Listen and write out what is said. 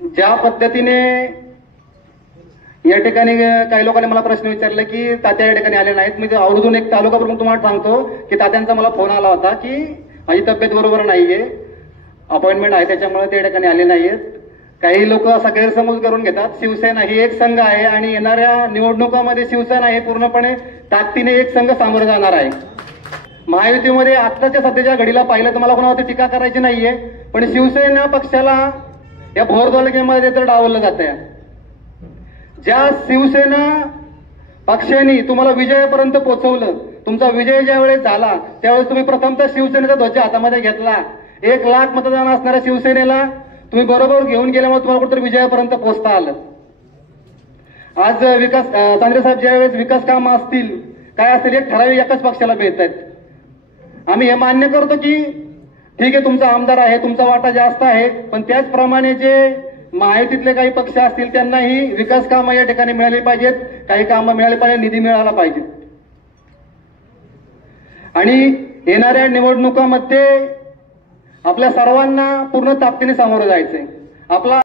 ज्या पद्धतीने या ठिकाणी काही लोकांनी मला प्रश्न विचारले की तात्या या ठिकाणी आले नाहीत. मी आवर्जून एक तालुका प्रमुख तुम्हाला सांगतो की तात्यांचा मला फोन आला होता की माझी तब्येत बरोबर नाहीये, अपॉइंटमेंट आहे, त्याच्यामुळे ते ठिकाणी आले नाहीयेत. काही लोक असा गैरसमज करून घेतात. शिवसेना ही एक संघ आहे आणि येणाऱ्या निवडणुकामध्ये शिवसेना हे पूर्णपणे ताकदीने एक संघ सामोरं जाणार आहे. महायुतीमध्ये आत्ताच्या सध्याच्या घडीला पाहिलं तर मला कोणावरती टीका करायची नाहीये, पण शिवसेना पक्षाला या भोर तालुक्यामध्ये तर डावललं जात आहे. ज्या शिवसेना पक्षाने तुम्हाला विजयापर्यंत पोहोचवलं, तुमचा विजय ज्या वेळेस झाला त्यावेळेस तुम्ही प्रथमतः शिवसेनेचा ध्वज हातामध्ये घेतला. 1 लाख मतदान असणाऱ्या शिवसेनेला तुम्ही बरोबर घेऊन गेल्यामुळे तुम्हाला कुठेतरी विजयापर्यंत पोहोचता आलं. आज विकास चांद्रे साहेब ज्यावेळेस विकास काम असतील काय असतील एक ठराविक एकाच पक्षाला भेटत आहेत. आम्ही हे मान्य करतो की ठीक आहे तुमचा आमदार आहे, तुमचा वाटा जास्त आहे, पण त्याचप्रमाणे जे महायुतीतले काही पक्ष असतील त्यांनाही विकास कामं या ठिकाणी मिळाली पाहिजेत, काही कामं मिळाली पाहिजे, निधी मिळाला पाहिजे. आणि येणाऱ्या निवडणुकांमध्ये आपल्या सर्वांना पूर्ण ताकदीने सामोरं जायचंय. आपला